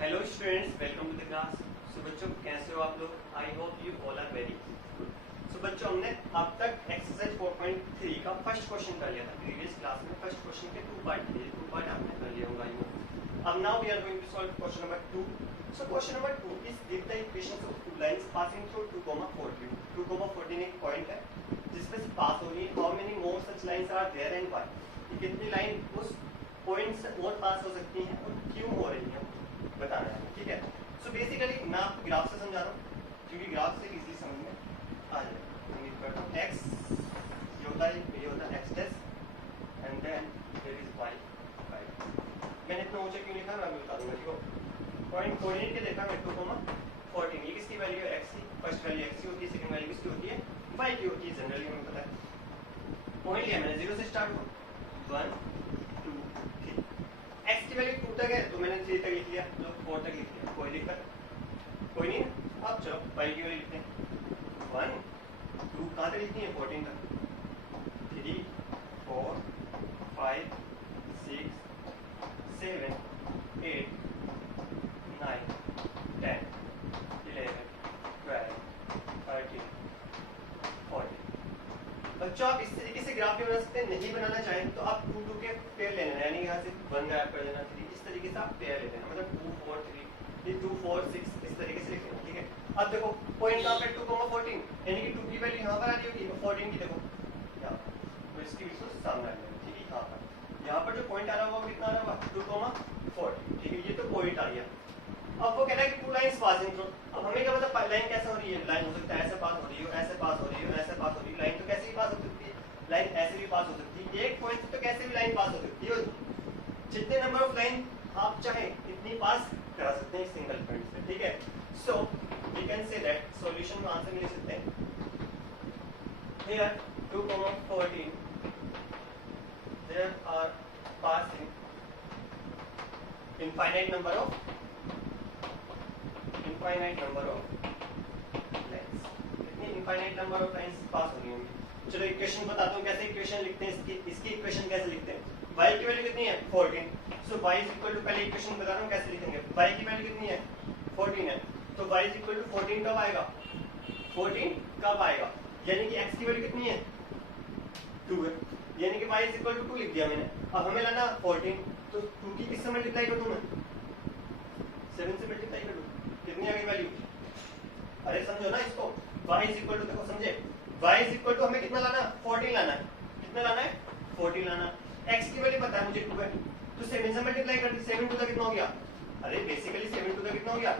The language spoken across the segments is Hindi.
Hello students, welcome to the class. So बच्चों, कैसे हो आप लोग? I hope you all are very good. So बच्चों, हमने अब तक एक्सरसाइज 4.3 का फर्स्ट क्वेश्चन कर लिया था। प्रीवियस क्लास में फर्स्ट क्वेश्चन के टू पार्ट आपने कर लिया होगा। अब now we are going to solve question number 2। So question number 2 is give the equations of two lines passing through 2,14। 2,14 एक पॉइंट है जिसपे से पास हो रही है। How many more such lines are there and why? कितनी लाइन उस पॉइंट से और पास हो सकती हैं और क्यों हो रही हैं बताना है। ठीक है। सो बेसिकली मैं आपको ग्राफ से समझा रहा हूँ क्योंकि ग्राफ से इजीली समझ में आ जाए। उम्मीद करता हूँ एक्स ये होता है x dash and then there is y. मैंने इतना ऊंचा क्यों लिखा मैं बता दूंगा। देखो पॉइंट कोऑर्डिनेट के देखा मैं 2,14। ये किसकी वैल्यू है? एक्स की। फर्स्ट वैल्यू एक्स की होती है, सेकंड वैल्यू किसकी होती है? वाई की होती है। जनरली हमें पता है। पॉइंट लिया मैंने 0 से स्टार्ट हुआ 1 2 3। एक्स की वैल्यू 2 तक है तो मैंने 3 तक लिख लिया, तो 4 तक लिख लिया। कोई दिक्कत कोई नहीं। अब चलो वाई की वैल्यू लिखते हैं 1 2 कहाँ तक लिखनी है? 14 तक। 3 4 5 6 7 8 9 10 11 12 13 14। बच्चों, आप इस तरीके से ग्राफ भी बना सकते हैं। नहीं बनाना चाहें तो आप 2 2 के पेयर ले लेना, यानी यहाँ से 1 गायब कर देना, 3 इस तरीके से आप पेयर ले लेना। मतलब 2 4 3 2 4 6 इस तरीके से लिख लेना। ठीक है। अब देखो पॉइंट कहाँ पे? 2,14 यानी कि 2 की वैल्यू यहाँ पर आ रही होगी, 14 की देखो यहाँ तो इसकी बिल्कुल सामने आ जाएगी। ठीक है। यहाँ पर जो पॉइंट आ रहा होगा वो कितना आ रहा होगा? 2,14। ठीक है। ये तो पॉइंट आ गया। अब वो कह रहा है कि टू लाइंस पासिंग थ्रू। अब हमें क्या पता लाइन कैसे हो रही है? लाइन हो सकता है ऐसे पास हो रही हो, ऐसे पास हो रही हो, ऐसे पास हो रही है। लाइन तो कैसे भी पास हो सकती है, लाइन ऐसे भी पास हो सकती है। एक पॉइंट से तो कैसे भी लाइन पास हो सकती है। जितने नंबर ऑफ लाइन आप चाहें इतनी पास करा सकते हैं सिंगल पॉइंट से। ठीक है। So we can say that solution में आंसर मिल सकते हैं here 2,14 there are passing infinite number of lines. कितनी इनफाइनाइट नंबर ऑफ लाइंस पास हो रही होंगी। चलो इक्वेशन बताता हूँ कैसे इक्वेशन लिखते हैं। इसकी इक्वेशन कैसे लिखते हैं? y की वैल्यू कितनी है? 14। सो y इज इक्वल टू, पहले इक्वेशन बता रहा हूँ कैसे लिखेंगे। y की वैल्यू कितनी है? 14 है। तो y इज इक्वल टू 14 कब आएगा? 14 कब आएगा? यानी कि x की वैल्यू कितनी है? 2 है। यानी कि y इज इक्वल टू 2 लिख दिया मैंने। अब हमें लाना 14, तो 2 की किससे मल्टीप्लाई कर दूं मैं? 7 से मल्टीप्लाई कर दूं। कितनी आ गई वैल्यू? अरे समझो ना इसको। y इज इक्वल टू, देखो समझे, y इज इक्वल टू हमें कितना लाना? 14 लाना है। कितना लाना है? 14 लाना। x की वैल्यू पता है मुझे 2 है, तो 7 से मल्टीप्लाई कर दी। 7 टू का कितना हो गया? अरे बेसिकली 7 टू का कितना हो गया?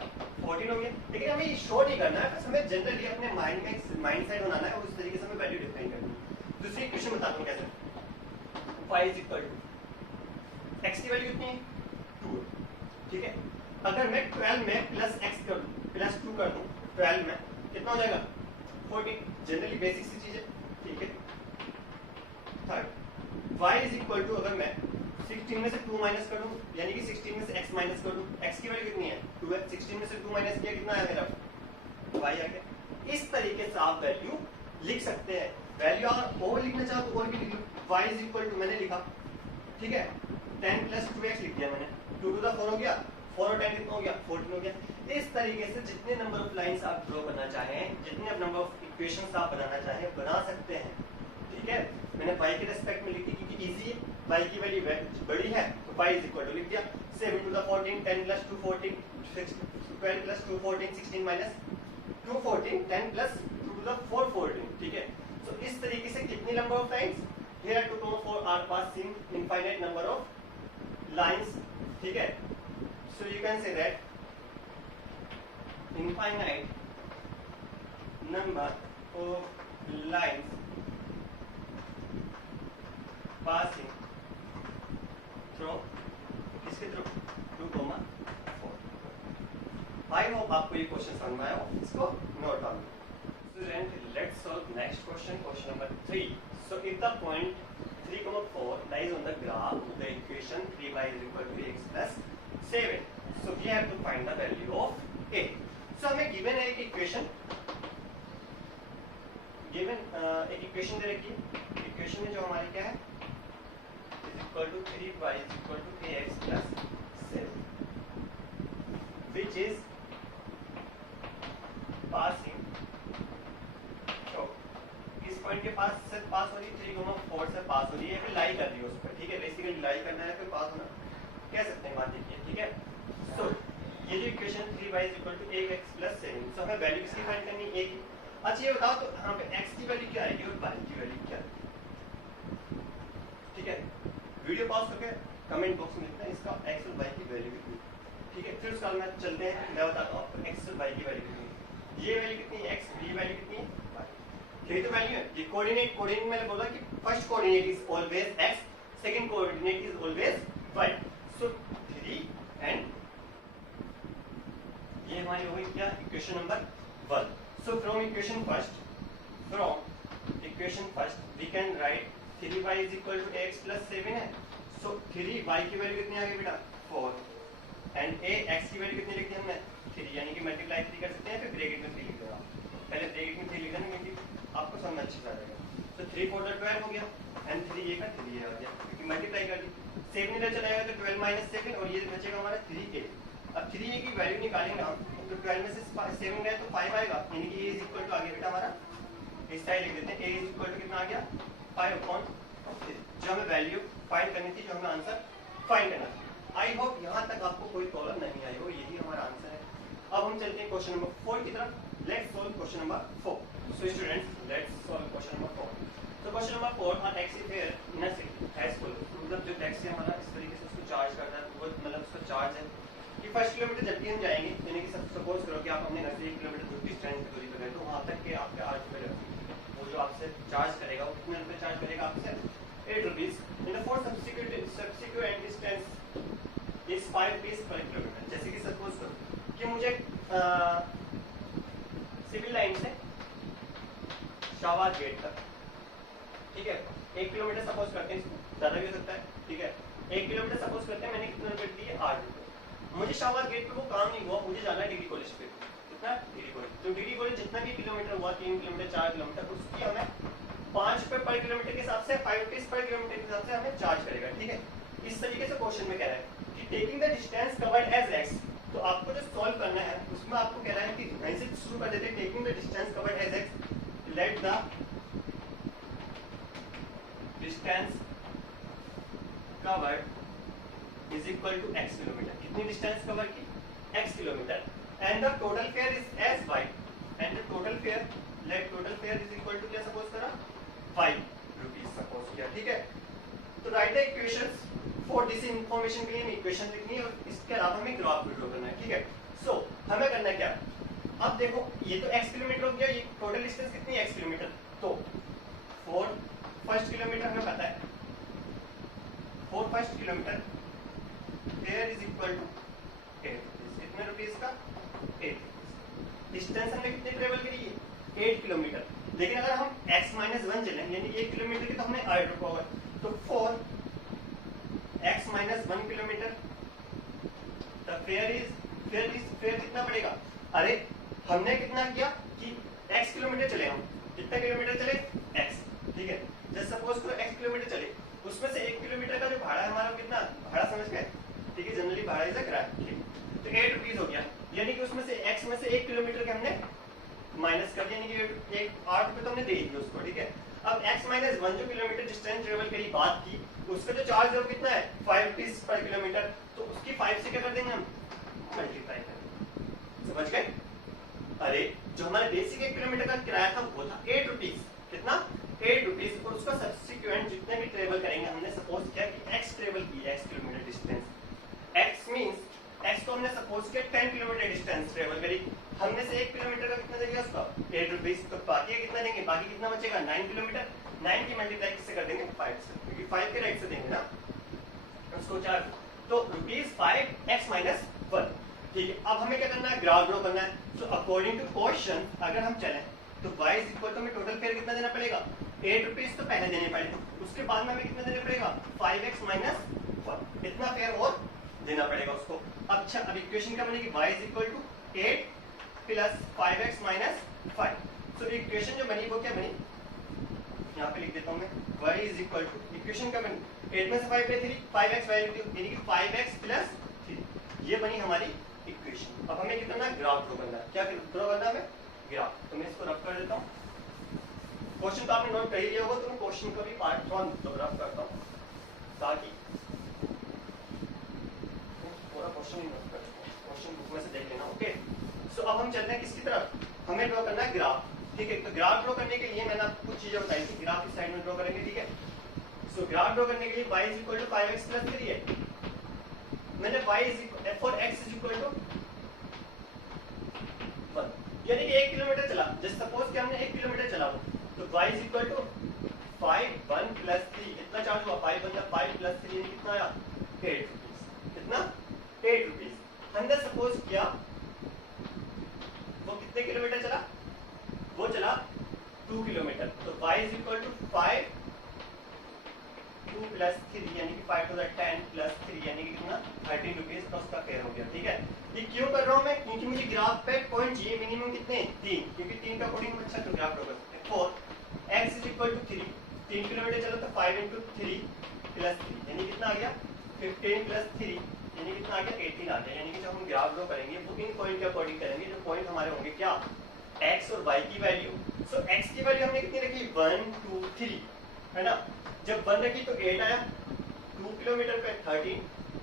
14 हो गया। लेकिन हमें ये शो नहीं करना है, बस हमें जनरली अपने माइंड का एक माइंड सेट बनाना है और उस तरीके से हमें वैल्यू डिफाइन करनी है। दूसरी इक्वेशन बताता हूं कैसे। y is equal to x की वैल्यू कितनी है? 2 है। ठीक है। अगर मैं 12 में प्लस x कर दूं, प्लस 2 कर दूं 12 में, कितना हो जाएगा? 14। जनरली बेसिक सी चीज है। ठीक है। Third y is equal to, अगर मैं 16 में से 2 माइनस कर दूं, यानी कि 16 में से x माइनस कर दूं, x की वैल्यू कितनी है? 2 है। 16 में से 2 माइनस किया कितना है मेरा? y आ गया। इस तरीके से आप वैल्यू लिख सकते हैं। वैल्यू और लिखना चाहो तो और भी लिख लो। y इज इक्वल टू मैंने लिखा, ठीक है, 10 प्लस 2x लिख दिया मैंने। 2 टू द 4 हो गया, 4 और 10 कितना हो गया? 14 हो गया। इस तरीके से जितने नंबर ऑफ लाइंस आप ड्रॉ करना चाहें, जितने नंबर ऑफ इक्वेशंस आप बनाना चाहें बना सकते हैं। ठीक है। मैंने y के रेस्पेक्ट में लिखी क्योंकि इजी है। y की वैल्यू बड़ी है तो y इज इक्वल टू लिख दिया। 7 to the 14, 10 plus 2 14, 12 plus 2 14, 16 minus 2 14, 10 plus 2 to the 4 14। ठीक है। तो इस तरीके से कितनी number of lines? Here 2,4 are passing infinite number of lines. ठीक है। So you can say that infinite number of lines passing through किसके थ्रू? 2,4। आई होप आपको ये क्वेश्चन समझ में आया हो। इसको note down. Student, let's solve next question, question number 3. So if the point 3,4 lies on the graph, the equation 3y is equal to x plus 7. So we have to find the value of a. So हमें given है एक equation, एक इक्वेशन दे रखी है। इक्वेशन में जो हमारी क्या है? Is equal to 3y is equal to ax plus 7। Which is passing through, इस पॉइंट के पास से पास हो रही है, 3,4 से पास हो रही है, फिर लाई कर रही है उस पर, ठीक है। बेसिकली लाई करना है फिर पास होना, कह सकते हैं बात देखिए, ठीक है। सो ये जो इक्वेशन 3y = 8x + 7, सो हमें वैल्यू किसकी फाइंड करनी है, a की। अच्छा ये बताओ तो यहाँ पे x की वैल्यू क्या आएगी और y की वैल्यू क्या आएगी, ठीक है। वीडियो पॉज करके कमेंट बॉक्स में लिखना है इसका x और y की वैल्यू कितनी, ठीक है। फिर उसके बाद में चलते हैं, मैं बताता हूँ आपको x और y की वैल्यू कितनी है। ये वैल्यू कितनी है x, ये वैल्यू कितनी है y, यही तो वैल्यू है। ये कोऑर्डिनेट मैंने बोला कि first coordinate is always x, second coordinate is always y। So 3 and ये हमारी हो गई क्या, equation number 1। So from equation first we can write 3y = ax + 7 है। सो 3y की वैल्यू कितनी आ गई बेटा 4 एंड ax की वैल्यू कितनी लिख दी हमने 3, यानी कि मल्टीप्लाई 3 कर सकते हैं, फिर ब्रैकेट में 3 लिख देना। पहले ब्रैकेट में 3 लिख देना क्योंकि आपको समझ अच्छे से आ जाएगा। तो 3 4 12 हो गया एंड 3 ये का 3 ये आ गया क्योंकि मल्टीप्लाई कर दी। 7 इधर चला जाएगा तो 12 - 7 और ये बचेगा हमारा 3a। अब 3a की वैल्यू निकालेंगे हम तो 12 में से 7 गए तो 5 आएगा, यानी कि a = आ गया बेटा हमारा, इस साइड लिख देते हैं, a = कितना आ गया 5/3, जो हमें वैल्यू फाइंड करनी थी, जो हमें आंसर फाइंड करना था। आई होप यहाँ तक आपको कोई प्रॉब्लम नहीं आई हो, यही हमारा आंसर है। अब हम चलते हैं क्वेश्चन नंबर 4 की तरफ। Let's solve question number 4। So students let's solve question number 4। तो question number 4, a taxi fare in a city has full, मतलब जो टैक्सी हमारा इस तरीके से उसको चार्ज करना है, वो मतलब उसका चार्ज है कि 1 किलोमीटर जब भी हम जाएंगे, यानी कि सपोज करो कि आप अपने घर से 1 किलोमीटर दूर डिस्टेंस की दूरी पर गए, तो वहाँ तक के आपके 8 रुपये लगेंगे। वो जो आपसे चार्ज करेगा वो कितने रुपये चार्ज करेगा आपसे 8 rupees. In the 4 subsequent distance is 5 rupees per kilometre. जैसे कि सपोज करो कि मुझे सिविल लाइन से शाहबाद गेट तक, ठीक है, 1 किलोमीटर सपोज करते हैं, इसको ज्यादा भी हो सकता है, ठीक है। 1 किलोमीटर सपोज करते हैं, मैंने कितने रुपए दिए 8 रुपये। मुझे शाहबाद गेट पे वो काम नहीं हुआ, मुझे जाना है डिग्री कॉलेज पे, कितना डिग्री कॉलेज। तो डिग्री कॉलेज जितना भी किलोमीटर हुआ, 3 किलोमीटर 4 किलोमीटर, उसकी हमें 5 रुपए पर किलोमीटर के हिसाब से 5 रुपीज पर किलोमीटर के हिसाब से हमें चार्ज करेगा, ठीक है। इस तरीके से क्वेश्चन में कह रहा है कि taking the distance covered as x, तो आपको जो सॉल्व करना है उसमें आपको कह रहा है कि ऐसे शुरू कर देते हैं, taking the distance covered as x, let the distance covered is equal to x kilometre. कितनी डिस्टेंस कवर की x kilometre and the total fare is as y and the total fare, let total fare is equal to क्या सपोज करा 5 रुपीस सपोज किया, ठीक है। तो write the equations for this information के लिए हमें इक्वेशन लिखनी है और इसके अलावा हमें ग्राफ भी ड्रॉ करना है, ठीक है। सो हमें करना है क्या, अब देखो ये तो x किलोमीटर हो गया, ये टोटल डिस्टेंस कितनी है x किलोमीटर, तो 4 फर्स्ट किलोमीटर हमें पता है, 4 first kilometre fare is equal to 8 rupees. कितने रुपीज का 8 रुपीज। डिस्टेंस हमने कितनी ट्रेवल करी है 8 किलोमीटर, लेकिन अगर हम x - 1 चलें, यानी 1 किलोमीटर की तो हमने 8 रुपया होगा, तो 4 x - 1 किलोमीटर द फेयर कितना पड़ेगा। अरे हमने कितना किया कि x किलोमीटर चले, हम कितना किलोमीटर चले x, ठीक है। जैसे सपोज करो x किलोमीटर चले, उसमें से 1 किलोमीटर का जो भाड़ा है हमारा कितना भाड़ा समझ गए, ठीक है, जनरली भाड़ा इज किराया, ठीक। तो 8 रुपीज हो गया, यानी कि उसमें से x में से 1 किलोमीटर के हमने माइनस कर दिया, यानी कि 8 रुपये तो हमने दे दिए उसको, ठीक है। अब x - 1 जो किलोमीटर डिस्टेंस ट्रेवल करी बात की, उसका जो चार्ज है वो कितना है 5 रुपीज पर किलोमीटर, तो उसकी 5 से क्या कर देंगे हम मल्टीप्लाई कर देंगे, समझ गए। अरे जो हमारे बेसिक 1 किलोमीटर का किराया था वो था 8 रुपीज, कितना 8 रुपीज, और उसका सब्सिक्वेंट जितने भी ट्रेवल करेंगे, हमने सपोज किया कि x ट्रेवल किया x kilometre distance, x means x को हमने सपोज किया 10 किलोमीटर डिस्टेंस ट्रेवल करी, हमने से 1 किलोमीटर का कितना देंगे उसका 8 रुपीज, तो बाकी कितना देंगे, बाकी कितना बचेगा 9 किलोमीटर, 9 की मल्टीप्लाई किससे कर देंगे 5 से, क्योंकि 5 के रेट से देंगे ना उसको चार्ज, तो ₹5 x - 1, ठीक है। अब हमें क्या करना है ग्राफ ड्रॉ करना है। सो अकॉर्डिंग टू क्वेश्चन अगर हम चलें तो y इज इक्वल टू हमें टोटल फेयर कितना देना पड़ेगा 8 रुपीज, तो पहले देने पड़ेगा, उसके बाद में हमें कितना देना पड़ेगा 5x - 1, इतना फेयर और देना पड़ेगा उसको। अच्छा अब इक्वेशन क्या बनेगी y is equal to 8 plus 5x - 5। So equation जो बनी वो क्या बनी, यहाँ पे लिख देता हूँ मैं, y is equal to equation क्या बनी 8 में से 5 पे 3, 5x वैल्यू यानी कि 5x + 3, ये बनी हमारी इक्वेशन। अब हमें कितना ग्राफ ड्रॉ करना है, क्या ड्रॉ करना है हमें, ग्राफ। तो मैं इसको रफ कर देता हूँ। क्वेश्चन तो आपने नोट कर ही लिया होगा, तो मैं क्वेश्चन का भी पार्ट वन तो रफ करता हूँ ताकि पूरा क्वेश्चन ही नोट कर, क्वेश्चन बुक में से देख लेना। ओके, सो अब हम चलते हैं किसकी तरफ, हमें ड्रॉ करना है ग्राफ। ठीक है, तो ग्राफ ड्रॉ करने के लिए मैंने आपको कुछ चीजें बताई थी, ग्राफ इस साइड में ड्रॉ करेंगे। ठीक है, सो ग्राफ ड्रॉ करने के लिए y is equal to 5x plus 3 है। मैंने y is equal for x is equal to 1, यानी कि 1 किलोमीटर चला, जस्ट सपोज कि हमने 1 किलोमीटर चला हो, तो y is equal to 5 1 plus 3, इतना चार्ज हुआ, 5 1 5 प्लस 3 यानी कितना आया, 8 रुपीस। कितना, 8 रुपीस। हमने सपोज किया वो कितने किलोमीटर चला, वो चला 2 किलोमीटर, तो y is equal to 5 2 plus 3 यानी कि 5 टू द 10 प्लस 3 यानी कि कितना, 13 रुपीस का उसका फेयर हो गया। ठीक है, ये क्यों कर रहा हूं मैं, क्योंकि मुझे ग्राफ पे पॉइंट चाहिए मिनिमम कितने, 3, क्योंकि 3 का अकॉर्डिंग अच्छा तो ग्राफ ड्रॉ कर सकते हैं। 4 x is equal to 3, 3 kilometre चलो तो 5 इंटू 3 प्लस 3 यानी कितना आ गया, 15 प्लस 3 यानी कितना आ गया, 18 आ गया। यानी कि जब हम ग्राफ ड्रॉ करेंगे वो इन पॉइंट के अकॉर्डिंग करेंगे, जो पॉइंट हमारे होंगे क्या, x और y की वैल्यू। सो x की वैल्यू हमने कितनी रखी, 1 2 3 है ना, जब 1 रखी तो 8 आया, 2 किलोमीटर पे 13,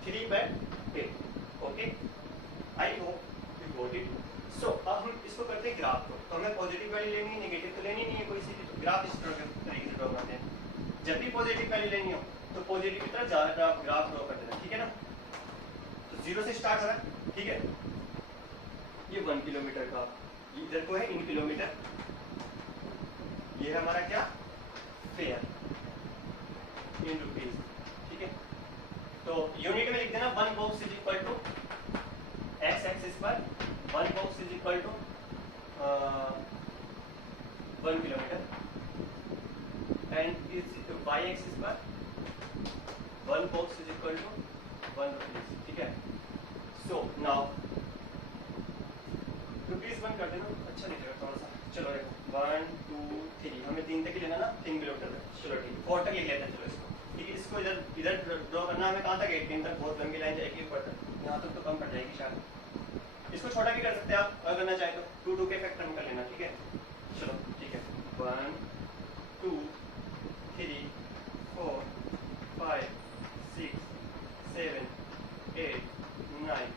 3 पे 8। Okay, I hope you got it. So अब हम इसको करते हैं ग्राफ को, तो हमें पॉजिटिव वैल्यू लेनी है, नेगेटिव तो लेनी नहीं है कोई सी भी, तो ग्राफ इस तरीके से ड्रॉ करते हैं। जब भी पॉजिटिव वैल्यू लेनी हो तो पॉजिटिव की तरफ ज्यादा ग्राफ ड्रॉ कर देना। ठीक है ना, तो 0 से स्टार्ट हो रहा है। ठीक है, ये 1 किलोमीटर का, इधर को है इन किलोमीटर, ये है हमारा क्या, फेयर इन रुपीज। ठीक है, तो यूनिट में लिख देना 1 box is equal to x axis पर 1 box is equal to 1 kilometre and is y axis पर 1 box is equal to 1 rupees. ठीक है, सो नाउ रुपीज 1 कर देना, अच्छा दिखेगा थोड़ा सा। चलो देखो 1 2 3, हमें 3 तक ही लेना ना, 3 किलोमीटर तक। चलो ठीक है, 4 तक लिख लेते हैं। चलो इसको, ठीक है, इसको इधर इधर ड्रॉ करना हमें कहाँ तक, 18 तक। बहुत लंबी लाइन जाएगी ऊपर तक, यहाँ तक तो कम पड़ जाएगी शायद। इसको छोटा भी कर सकते हैं आप अगर करना चाहे तो, 2 2 के फैक्टर में कर लेना। ठीक है, चलो ठीक है, 1 2 3 4 5 6 7 8 9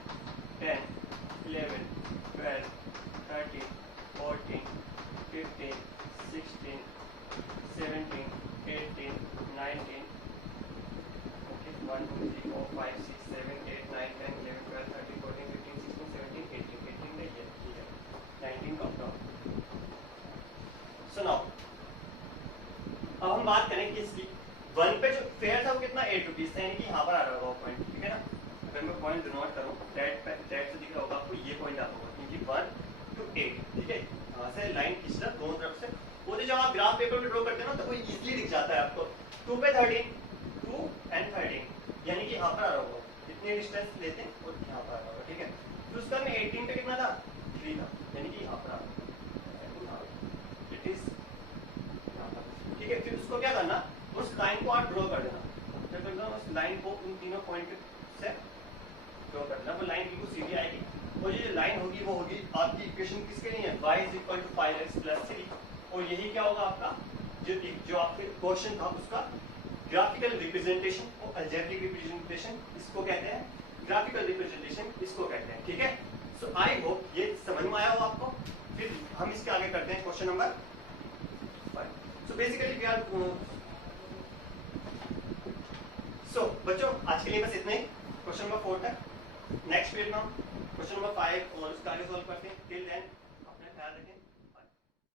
10 11 12 13 14 15 16 17 18 19 okay 1 2 3 4 5 6 7 8 9 10 11 12 13 14 15 16 17 18 18 नहीं है, ठीक है, 19 कम डाउन। सो नाउ अब हम बात करें कि इसकी 1 पे जो फेयर था वो कितना, 8 रुपीज था, यानी कि यहाँ पर आ रहा होगा पॉइंट। ठीक है ना, अगर मैं पॉइंट डिनोट करूँ दैट से दिख रहा होगा आपको, ये पॉइंट आता होगा, क्योंकि 1 to 8। ठीक है, यहाँ से लाइन खींचना दोनों तरफ से, वो जब आप ग्राफ पेपर में ड्रॉ करते हैं ना तो वो इजीली दिख जाता है आपको। 2 पे 13 2 and 13 यानी कि यहाँ पर आ रहा होगा, इतने डिस्टेंस लेते हैं और यहाँ पर आ रहा होगा। ठीक है, तो उसका में 18 पे कितना था, 3 था, यानी कि यहाँ पर आ रहा है, इट इज यहाँ पर। ठीक है, फिर उसको क्या करना, उस लाइन को आप ड्रॉ कर देना। क्या करना, उस लाइन को उन तीनों पॉइंट से ड्रॉ कर देना, वो लाइन बिल्कुल सीधी आएगी, और ये लाइन होगी वो होगी आपकी इक्वेशन किसके लिए है, y is equal to 5x plus 3, और यही क्या होगा आपका जो आपके क्वेश्चन था उसका ग्राफिकल रिप्रेजेंटेशन और अलजेब्रिक रिप्रेजेंटेशन, इसको कहते हैं ग्राफिकल रिप्रेजेंटेशन, इसको कहते हैं। ठीक है, सो आई होप ये समझ में आया हो आपको। फिर हम इसके आगे करते हैं question number 5। So basically we are बच्चों आज के लिए बस इतना ही, क्वेश्चन नंबर 4 तक। नेक्स्ट पीरियड में हम क्वेश्चन नंबर 5 और उसका आगे सॉल्व करते हैं। टिल देन अपना ख्याल रखें।